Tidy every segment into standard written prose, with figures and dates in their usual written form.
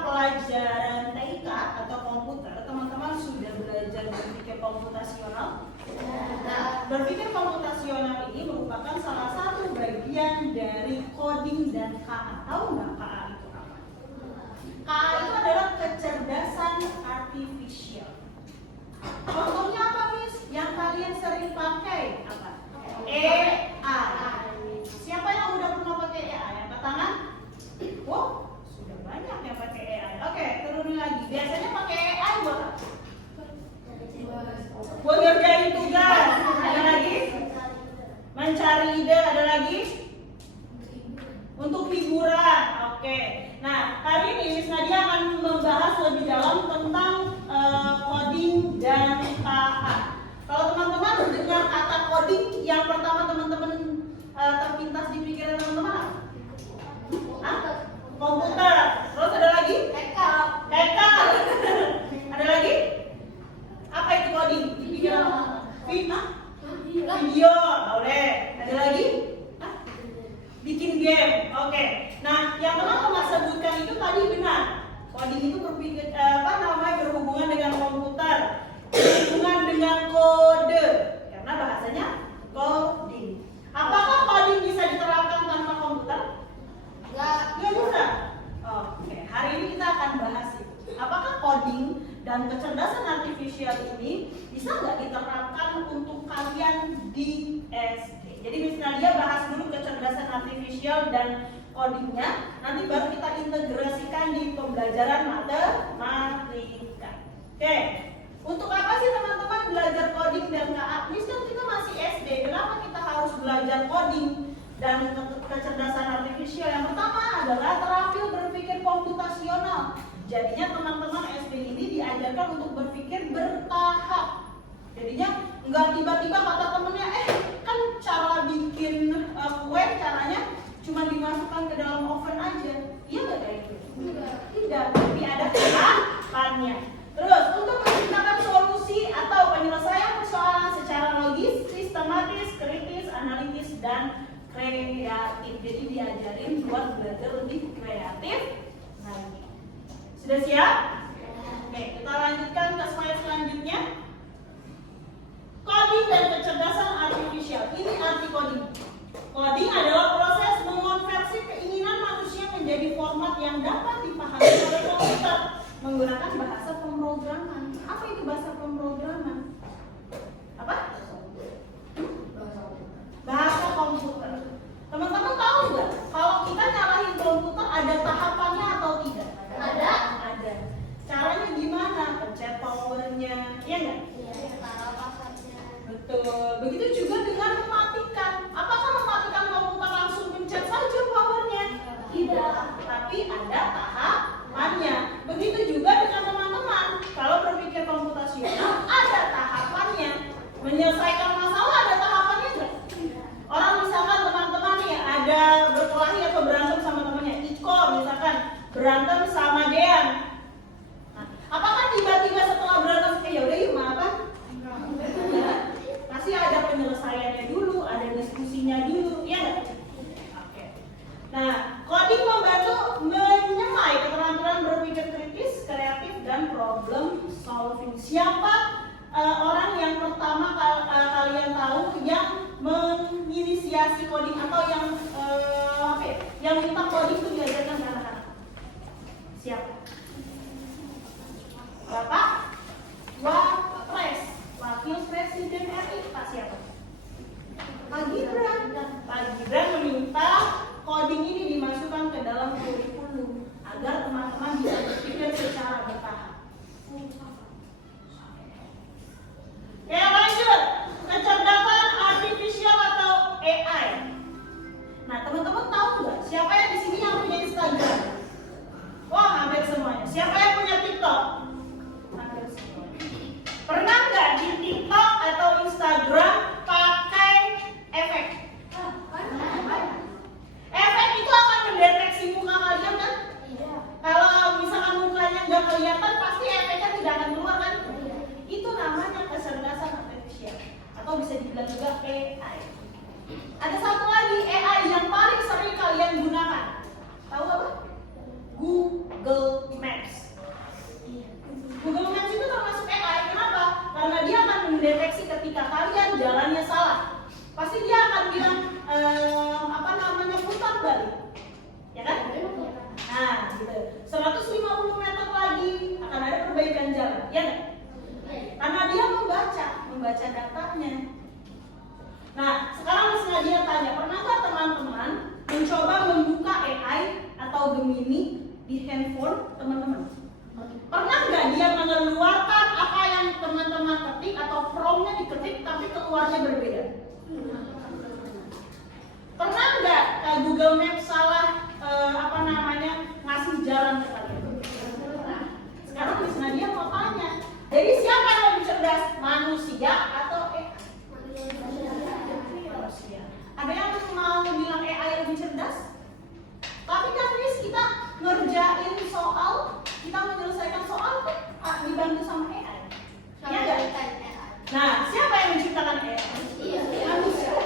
pelajaran TIK atau komputer, teman-teman sudah belajar berpikir komputasional? Berpikir komputasional ini merupakan salah satu bagian dari coding dan KA. Tahu nggak KA itu apa? KA itu adalah kecerdasan artifisial. Contohnya apa, Miss? Yang kalian sering pakai apa? AI. Siapa yang udah pernah pakai AI? Angkat tangan. Oh, sudah banyak yang pakai AI. Oke, turunin lagi. Biasanya pakai AI buat apa? Buat ngerjain tugas. Ada lagi? Mencari ide. Ada lagi? Untuk hiburan. Oke. Nah, hari ini Miss Nadia akan membahas lebih dalam tentang coding dan KA. Kalau teman-teman mendengar kata coding, yang pertama teman-teman terpintas di pikiran teman-teman apa? Komputer. Terus ada lagi? Hacker. Ada lagi? Apa itu coding? Video. Boleh. Ada lagi? Bikin game. Oke. Nah, yang teman-teman sebutkan itu tadi benar. Coding itu berhubungan dengan komputer, berhubungan dengan kode, karena bahasanya coding. Apakah coding bisa diterapkan tanpa komputer? Nggak bisa. Oke, hari ini kita akan bahas itu. Apakah coding dan kecerdasan artifisial ini bisa nggak diterapkan untuk kalian di SD? Jadi Miss Nadia bahas dulu kecerdasan artifisial dan codingnya, nanti baru kita integrasikan di pembelajaran matematika. Oke, untuk apa sih teman-teman belajar coding dan KA? Misal kita masih SD, kenapa kita harus belajar coding dan kecerdasan artifisial? Yang pertama adalah terampil berpikir komputasional. Jadinya teman-teman SD ini diajarkan untuk berpikir bertahap. Jadinya nggak tiba-tiba kata temennya, kan cara bikin kue caranya cuma dimasukkan ke dalam oven aja. Iya nggak kayak gitu? Tidak, tapi ada tahapannya. Terus untuk menciptakan solusi atau penyelesaian persoalan secara logis, sistematis, kritis, analitis, dan kreatif. Jadi diajarin buat belajar lebih kreatif lagi. Sudah siap? Oke, kita lanjutkan ke slide selanjutnya. Coding dan kecerdasan artifisial. Ini arti coding. Coding adalah proses mengonversi keinginan manusia menjadi format yang dapat dipahami oleh komputer menggunakan bahasa pemrograman. Apa itu bahasa pemrograman? Apa? Bahasa komputer. Teman-teman tahu nggak? Kalau kita nyalahin komputer ada tahapannya atau tidak? Ada. Caranya gimana? Pencet powernya, iya nggak? Betul. Begitu juga dengan mematikan. Apakah mematikan komputer langsung pencet saja powernya? Tidak. Tapi ada tahapannya. Begitu juga dengan teman-teman. Kalau berpikir komputasional ada tahapannya. Menyelesaikan masalah ada tahapannya nggak? Orang misalkan teman-teman ya ada berkelahi atau berantem sama temannya. Iko misalkan berantem sama Dean. Nah, apakah tiba-tiba setelah berantem yaudah yuk maafkan? Pasti ada penyelesaiannya dulu, ada diskusinya dulu, ya nggak? Oke. Nah, coding membantu menyemai keterampilan berpikir kritis, kreatif, dan problem solving. Siapa orang yang pertama kalian tahu yang menginisiasi coding atau yang minta coding itu diajarkan ke anak-anak? Siapa? Bapak? Wakil Presiden RI Pak siapa? Pak Gibran meminta coding ini dimasukkan ke dalam kurikulum agar teman-teman bisa berpikir secara bertahap. Oke, lanjut. Kecerdasan artifisial atau AI. Nah, teman-teman tahu nggak siapa yang di sini yang punya Instagram? Wah, hampir semuanya. Siapa yang punya TikTok? Hampir semuanya. Pernah nggak di TikTok atau Instagram pakai efek? Efek itu akan mendeteksi muka kalian kan? Iya. Kalau misalkan mukanya nggak kelihatan, pasti efeknya tidak akan keluar kan? Iya. Itu namanya kecerdasan artifisial atau bisa dibilang juga AI. Ada satu lagi AI yang paling sering kalian gunakan. Tahu apa? Google Maps. ya kan? Nah, gitu. 150 meter lagi akan ada perbaikan jalan, ya nggak? Karena dia membaca datanya. Nah, sekarang Mas Nadia tanya, pernahkah teman-teman mencoba membuka AI atau Gemini di handphone teman-teman? Pernah nggak dia mengeluarkan apa yang teman-teman ketik atau promptnya diketik tapi keluarnya berbeda? Pernah nggak Google Maps salah ngasih jalan ke kalian? Sekarang Miss Nadia mau tanya, jadi siapa yang lebih cerdas, manusia atau AI? Manusia. Ada yang mau bilang AI lebih cerdas? Tapi kan Miss, kita ngerjain soal, kita menyelesaikan soal kan dibantu sama AI. Iya nggak? Nah, siapa yang menciptakan AI? Manusia.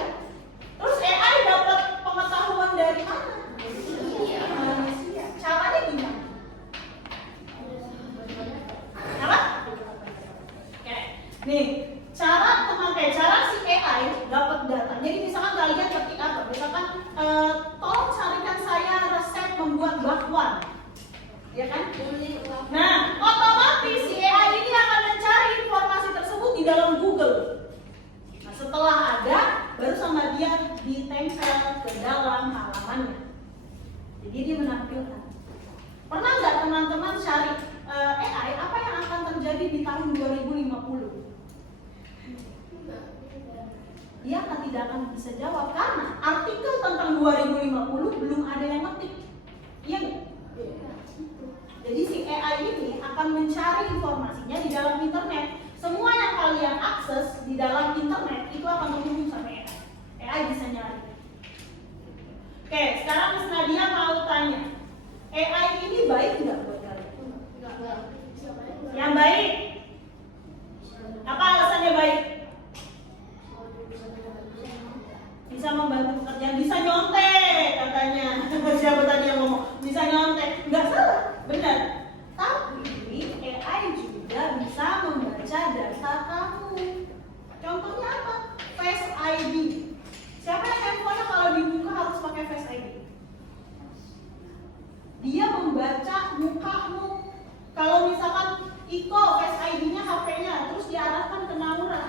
Terus AI dapat pengetahuan dari mana? Manusia. Caranya gimana? Apa? Oke. Nih, cara si AI dapat data. Jadi misalkan kalian ketik apa? Misalkan tolong carikan saya resep membuat bakwan. Ya kan? Nah, otomatis si AI ini akan mencari informasi tersebut di dalam Google. Nah, setelah ada, baru sama dia ditempel ke dalam halamannya. Jadi dia menampilkan. Pernah nggak teman-teman cari AI apa yang akan terjadi di tahun 2050? Dia tidak akan bisa jawab karena artikel tentang 2050 belum ada yang ngetik. Iya nggak? Jadi si AI ini akan mencari informasinya di dalam internet. Semua yang kalian akses di dalam internet itu akan terhubung sama AI. AI bisa nyari. Oke, sekarang Miss Nadia mau tanya, AI ini baik nggak buat kalian? Yang baik. Apa alasannya baik? Bisa membantu pekerjaan, bisa nyontek katanya. Siapa tadi yang ngomong? Bisa nyontek. Nggak salah, benar. Tapi AI juga bisa membaca data kamu. Contohnya apa? Face ID. Siapa yang handphonenya kalau dibuka harus pakai Face ID? Dia membaca mukamu. Kalau misalkan Iko Face ID-nya HP-nya terus diarahkan ke Naura,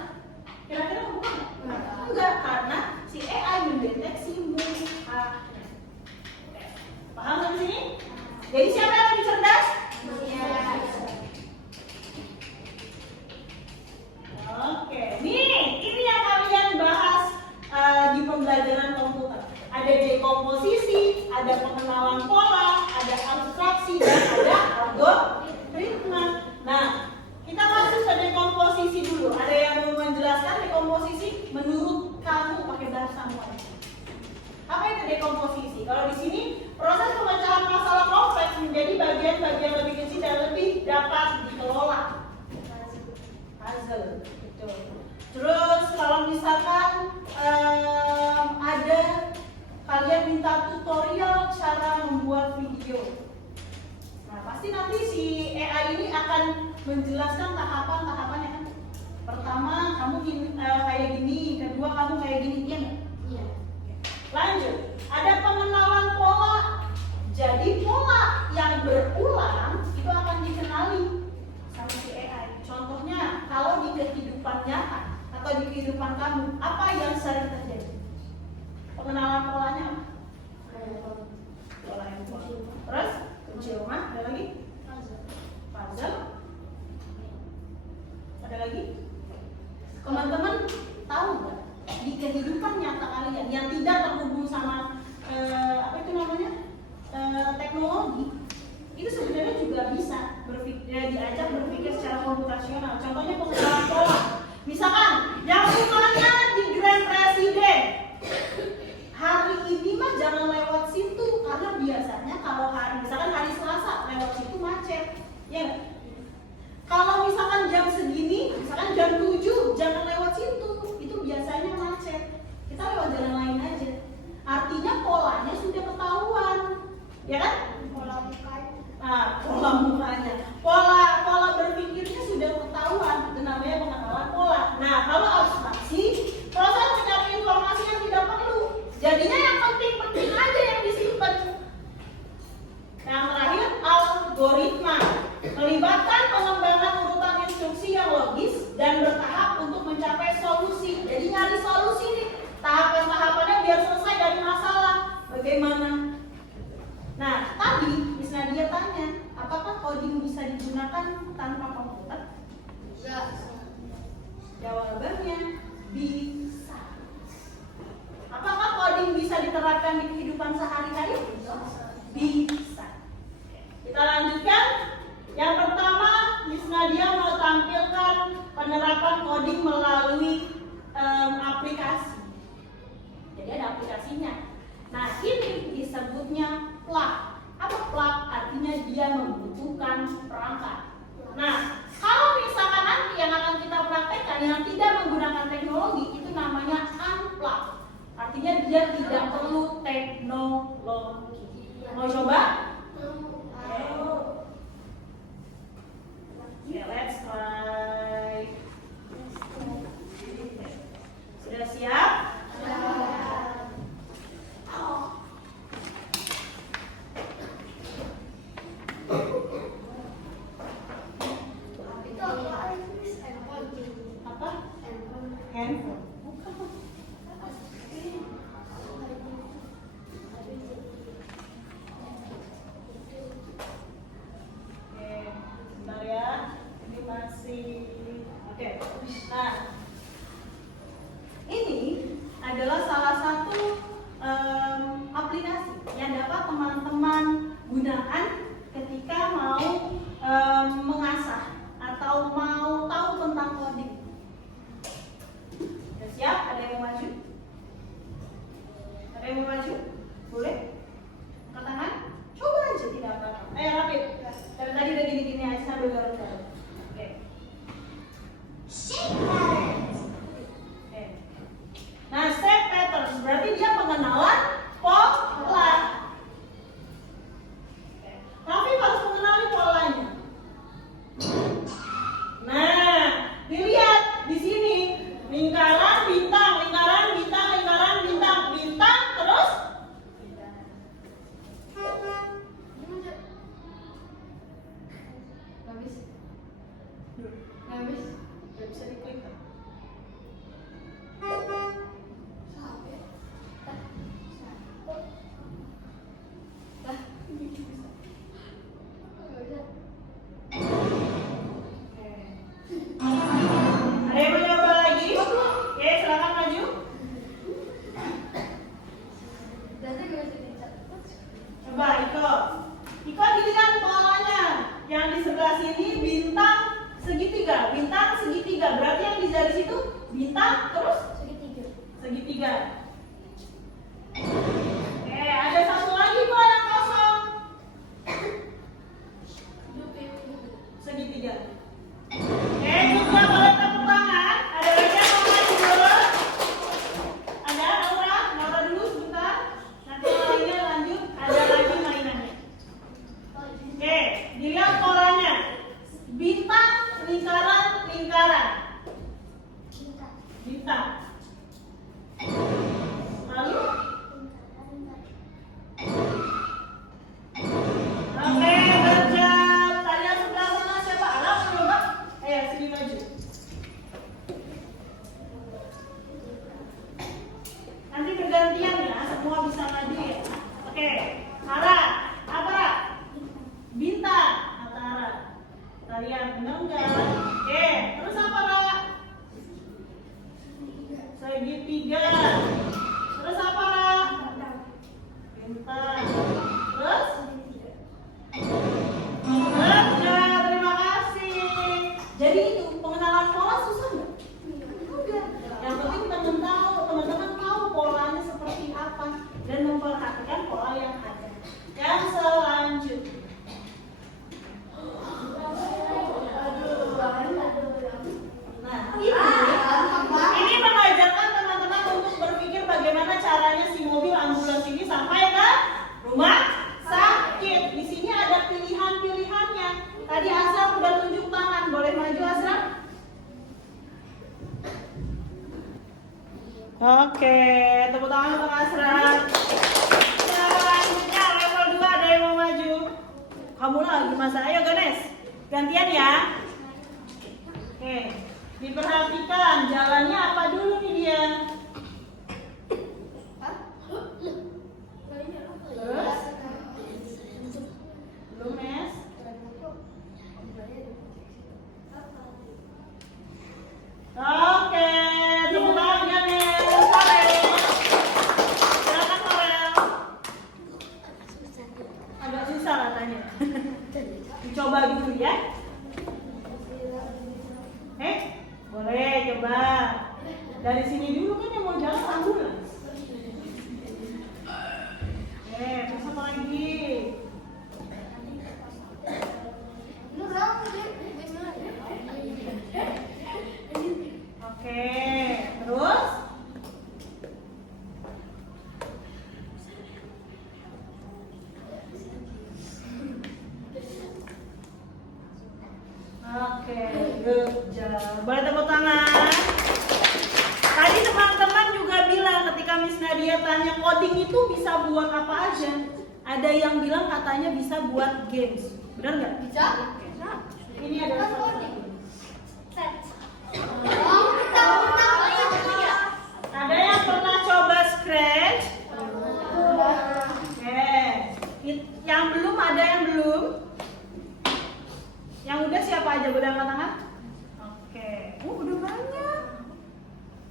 kira-kira buka nggak? Enggak, karena si AI mendeteksi muka. Paham sampai sini? Jadi siapa yang lebih cerdas? Oke, ini yang kalian bahas di pembelajaran komputer. Ada dekomposisi, ada pengenalan pola, ada abstraksi, dan ada algoritma. Nah, kita masuk ke dekomposisi dulu. Ada yang mau menjelaskan dekomposisi menurut kamu pakai bahasamu aja. Apa itu dekomposisi? Kalau di sini proses pemecahan masalah kompleks menjadi bagian-bagian lebih kecil dan lebih dapat dikelola. Puzzle, betul. Terus kalau misalkan ada kalian minta tutorial cara membuat video, nah pasti nanti si AI ini akan menjelaskan tahapan-tahapannya kan. Pertama kamu kayak gini, kedua kamu kayak gini, iya nggak? Iya. Lanjut, ada pengenalan pola. Jadi pola yang berulang itu akan dikenali sama si AI. Contohnya kalau di kehidupan nyata atau di kehidupan kamu, apa yang sering terjadi? Pengenalan polanya apa? Pola yang pola. Terus kunci rumah, ada lagi? Puzzle. Ada lagi? Teman-teman tahu nggak di kehidupan nyata kalian yang tidak terhubung sama teknologi itu sebenarnya juga bisa diajak berpikir secara komputasional. Contohnya pengenalan pola. Misalkan yang rumahnya di Grand Presiden, hari ini mah jangan lewat situ karena biasanya kalau misalkan hari Selasa lewat situ macet, ya nggak? Kalau misalkan jam segini, misalkan jam 7 jangan lewat situ, itu biasanya macet. Kita lewat jalan lain aja. Artinya polanya sudah ketahuan, ya kan? Pola mukanya. Nah, pola mukanya, pola berpikirnya sudah ketahuan. Itu namanya pengenalan pola. Nah, kalau terapkan di kehidupan sehari-hari? Bisa. Kita lanjutkan. Yang pertama, Miss Nadia mau tampilkan penerapan coding melalui aplikasi. Jadi ada aplikasinya. Nah, ini disebutnya plug. Apa plug? Artinya dia membutuhkan perangkat. Nah, kalau misalkan nanti yang akan kita praktekkan yang tidak menggunakan teknologi, itu namanya unplug. Artinya dia tidak perlu teknologi. Mau coba? Okay, let's try. Sudah siap? Apa? Handphone. Sebentar ya, ini masih oke. Nah, ini adalah salah satu aplikasi yang dapat teman-teman gunakan ketika mau mengasah atau mau tahu tentang coding. Sudah siap? Ada yang mau maju? Ada yang mau maju? Boleh? Angkat tangan? Coba aja, tidak apa-apa. Ayo rapid. Dari tadi udah gini-gini aja sambil garuk-garuk. Oke. Shape patterns. Oke. Nah, shape patterns berarti dia pengenalan pola. Oke. Tapi harus mengenali polanya. Nah, dilihat di sini lingkaran bintang, lingkaran bintang, lingkaran bintang, bintang terus habis nggak bisa diklik. Ada yang mau coba lagi? Oke, silakan maju. Coba Iko. Iko dilihat polanya. Yang di sebelah sini bintang segitiga, bintang segitiga. Berarti yang di garis itu bintang terus segitiga. Oke, ada satu lagi kok yang kosong. Segitiga. Oke, juga boleh tepuk tangan. Ada lagi yang mau maju dulu? Ada Naura dulu sebentar. Nanti yang lainnya lanjut. Ada lagi mainannya. Oke, dilihat polanya. Bintang, lingkaran, lingkaran. Bintang. Lalu? Oke, berjam. Tadi yang sebelah sana siapa? Alam, coba. Ayo, sini maju. Nanti bergantian ya, semua bisa maju ya. Oke, Ara, apa Ra? Bintang, Atara. Kita lihat benar enggak? Oke, terus apa Ra? Segitiga. Terus apa Ra? Bintang. Terus? Benar, terima kasih. Jadi itu pengenalan pola susah nggak? Enggak. Yang penting teman-teman tahu polanya seperti apa dan memperhatikan pola yang ada. Yang selanjutnya. Nah, ini mengajarkan teman-teman untuk berpikir bagaimana caranya si mobil ambulans ini sampai ke rumah sakit. Di sini ada pilihan-pilihannya. Tadi Asraf udah tunjuk tangan, boleh maju Asraf? Oke, tepuk tangan untuk Asraf. Selanjutnya level 2 ada yang mau maju. Kamu lagi masa, ayo Ganes. Gantian ya. Oke, diperhatikan jalannya apa dulu nih dia. Terus? Belum Mes? Oke, tepuk tangan Ganes. Silakan Farel. Nadia tanya coding itu bisa buat apa aja? Ada yang bilang katanya bisa buat games. Benar nggak? Bisa. Ini adalah coding. Ada yang pernah coba Scratch? Oke. Yang belum, ada yang belum? Yang udah siapa aja? Boleh angkat tangan? Oke. Udah banyak.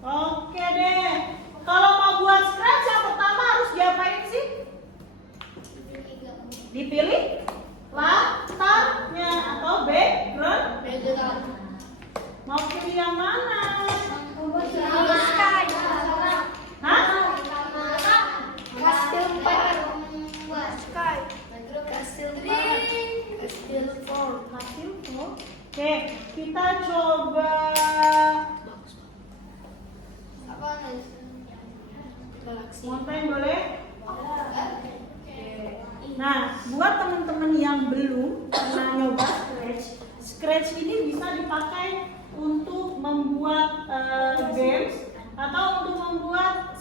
Oke deh. Kalau mau buat Scratch yang pertama harus diapain sih? Dipilih latarnya atau background. Mau pilih yang mana? Hah? Oke, kita coba. Mountain boleh? Nah, buat teman-teman yang belum pernah nyoba Scratch ini bisa dipakai untuk membuat games atau untuk membuat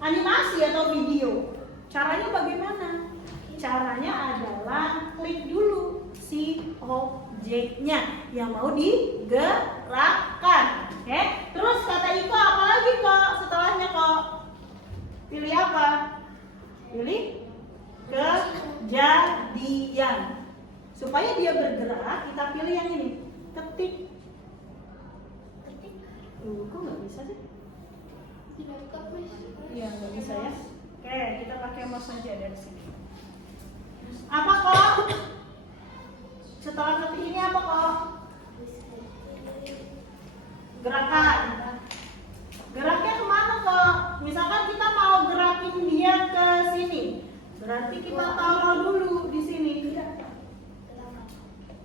animasi atau video. Caranya bagaimana? Caranya adalah klik dulu si objeknya yang mau digerakkan. Oke? Terus kata Iko apa lagi kok setelahnya kok? Pilih apa? Pilih kejadian. Supaya dia bergerak, kita pilih yang ini. Ketik. Kok nggak bisa sih? Iya, nggak bisa ya. Oke, kita pakai mouse aja dari sini. Apa kok? Setelah ketik ini apa kok? Gerakan. Geraknya kemana kok? Misalkan kita mau gerakin dia ke sini, berarti kita taruh dulu di sini.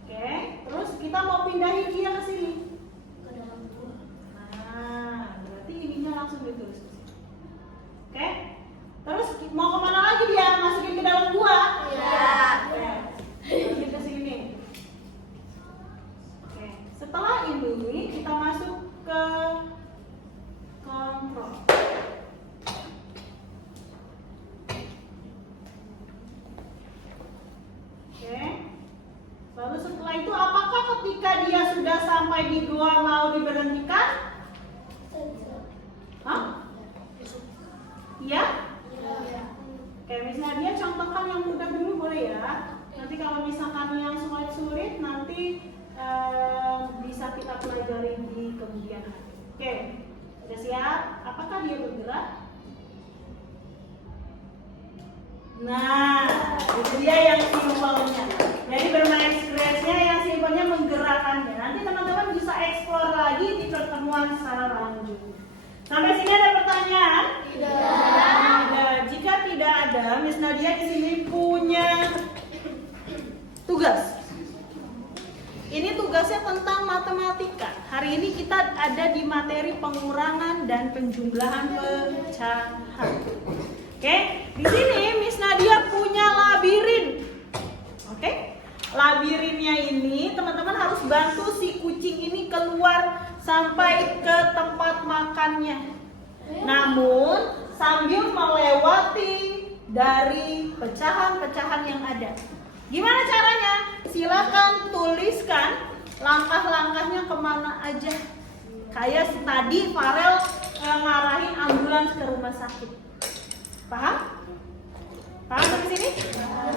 Oke, terus kita mau pindahin dia ke sini. Nah, berarti ininya langsung ditulis. Oke, terus mau kemana lagi dia? Masukin ke dalam gua? Iya. Masukin ke sini. Oke, setelah ini kita masuk ke kontrol. Oke. Lalu setelah itu apakah ketika dia sudah sampai di gua mau diberhentikan? Hah? Iya? Oke, misalnya dia contohkan yang mudah dulu boleh ya. Nanti kalau misalkan yang sulit-sulit nanti bisa kita pelajari di kemudian hari. Oke, sudah siap? Apakah dia bergerak? Nah, itu dia yang simpelnya. Jadi bermain Scratch-nya yang simpelnya menggerakkannya. Nanti teman-teman bisa eksplor lagi di pertemuan secara lanjut. Sampai sini ada pertanyaan? Tidak. Jika tidak ada, Miss Nadia di sini punya tugas. Ini tugasnya tentang matematika. Hari ini kita ada di materi pengurangan dan penjumlahan pecahan. Oke, di sini Miss Nadia punya labirin. Oke, labirinnya ini teman-teman harus bantu si kucing ini keluar sampai ke tempat makannya. Namun sambil melewati dari pecahan-pecahan yang ada. Gimana caranya? Silakan tuliskan langkah-langkahnya kemana aja. Kayak tadi Farel ngarahin ambulans ke rumah sakit. Paham? Paham sampai sini?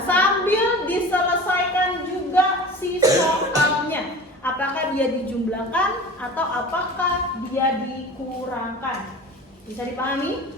Sambil diselesaikan juga si soalnya. Apakah dia dijumlahkan atau apakah dia dikurangkan? Bisa dipahami?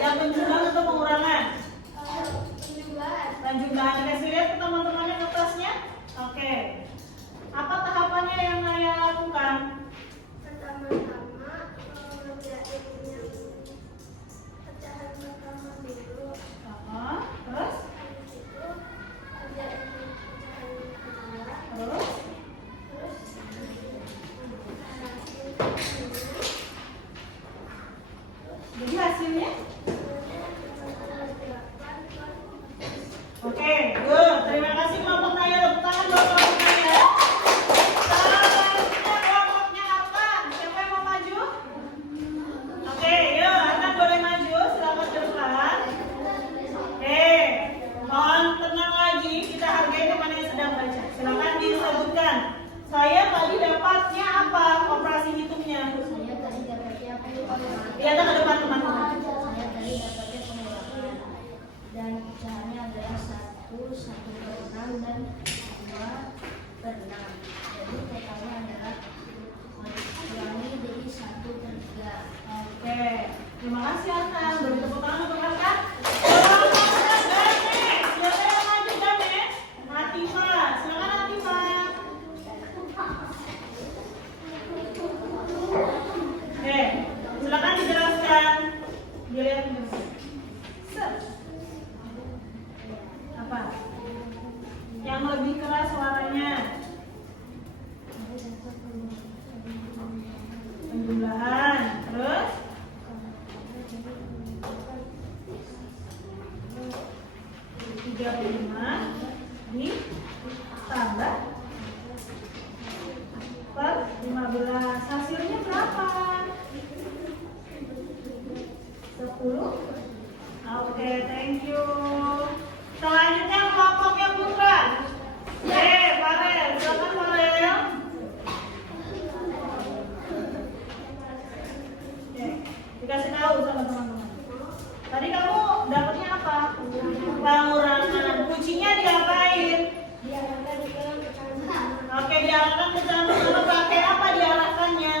Yang penjumlahan atau pengurangan? Penjumlahan. Penjumlahan. Dikasih lihat ke teman-temannya kertasnya. Oke. Apa tahapannya yang Naya lakukan? Pertama-tama ngerjain yang pecahan pertama dulu. Terus? Habis itu ngerjain pecahan kedua. Terus? Jadi hasilnya? Oke, good. Terima kasih kelompok Naya. Tepuk tangan buat kelompok Naya. Selanjutnya kelompoknya apa? Siapa yang mau maju? Oke, yuk, Adnan boleh maju. Silakan ke depan. Oke, mohon tenang lagi. Kita hargai teman yang sedang baca. Silakan disebutkan. Saya tadi dapatnya apa? Operasi hitungnya. Saya tadi dapatnya pengurangan. Lihat ke depan teman-teman. Saya tadi dapatnya pengurangan. Dan pecahannya adalah 1, 1/6 dan 2/6. Jadi totalnya adalah dikurangi jadi 1/3. Oke, terima kasih Artan. Beri tepuk tangan untuk Artan. Kelompoknya Ganes. Siapa yang maju Ganes? Natima. Silakan Natima. Oke, silakan dijelaskan. Dilihat dulu. Apa? Yang lebih keras suaranya. Penjumlahan. Terus? 35 ditambah per 15. Hasilnya berapa? 10. Oke, thank you. Selanjutnya kelompoknya Putra. Farel, silakan Farel. Oke, dikasih tahu sama teman-teman. Tadi kamu dapatnya apa? Pengurangan. Kuncinya diapain? Diarahkan ke pecahan pertama. Oke, diarahkan ke jalan pertama. Pakai apa diarahkannya?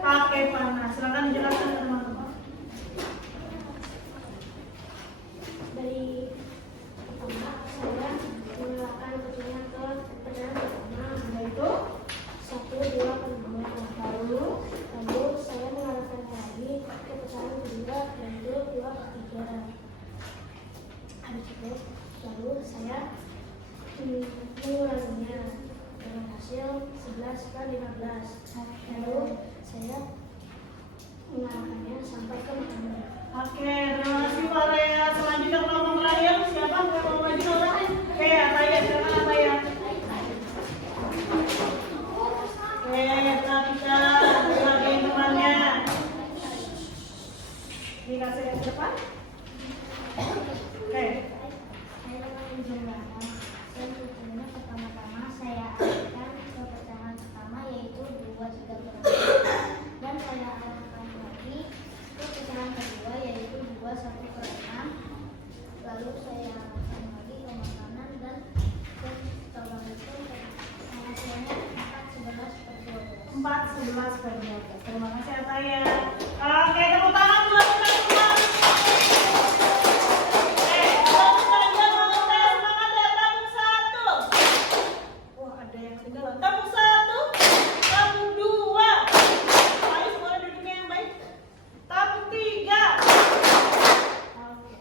Pakai panah. Silakan dijelaskan ke teman-teman. Dari pertama saya mengarahkan kuncinya ke pecahan pertama, Yaitu 1, 2, 2. Lalu saya mengarahkan lagi ke pecahan kedua, yaitu 2/3. Habis itu lalu saya menguranginya dengan hasil 11/15. Lalu saya mengarahkannya sampai ke mana. Oke, terima kasih Farel. Selanjutnya kelompok terakhir. Siapa yang mau maju orang? Oke, Ataya. Silakan Ataya. Oke, kita hargai temannya. Dikasih ke depan. Oke. Saya lakukan penjumlahan dan tujuannya pertama-tama saya arahkan ke pecahan pertama yaitu 2/3/6 dan saya arahkan lagi ke pecahan kedua yaitu 2/1/6. Lalu saya arahkan lagi ke makanan dan setelah itu hasilnya 4/11/12. 4/11/12. Terima kasih Ataya. Oke, tepuk tangan buat teman-teman. Satu saja mau tes. Semangat ya, tabung 1. Wah, ada yang ketinggalan. Tabung 1, tabung 2. Ayo semua duduknya yang baik. Tabung 3. Oke.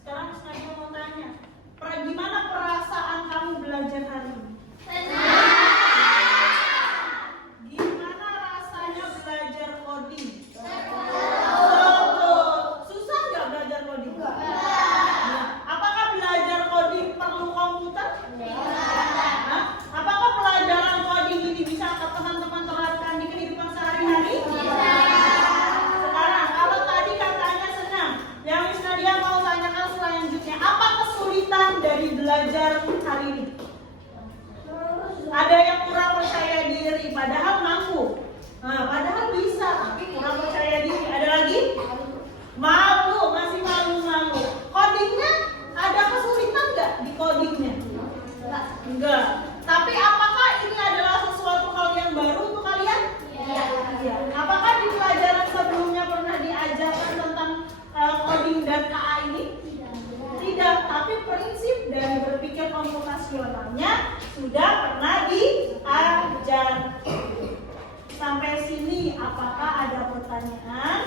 Sekarang Mas Nadia mau tanya. Gimana perasaan kamu belajar hari ini? Gimana rasanya belajar coding? Seru. Susah nggak belajar coding? Nah, apakah belajar coding perlu komputer? Hah? Apakah pelajaran coding ini bisa teman-teman terapkan di kehidupan sehari-hari? Sekarang, kalau tadi katanya senang, yang Miss Nadia mau tanyakan selanjutnya, apa kesulitan dari belajar hari ini? Ada yang kurang percaya diri, padahal mampu. Nah, padahal bisa, tapi kurang percaya diri. Ada lagi? Malu, masih malu-malu. Codingnya, ada kesulitan nggak di codingnya? Enggak. Tapi apakah ini adalah sesuatu hal yang baru untuk kalian? Iya. Apakah di pelajaran sebelumnya pernah diajarkan tentang coding dan KA ini? Tidak, tapi prinsip dari berpikir komputasionalnya sudah pernah diajar. Sampai sini apakah ada pertanyaan?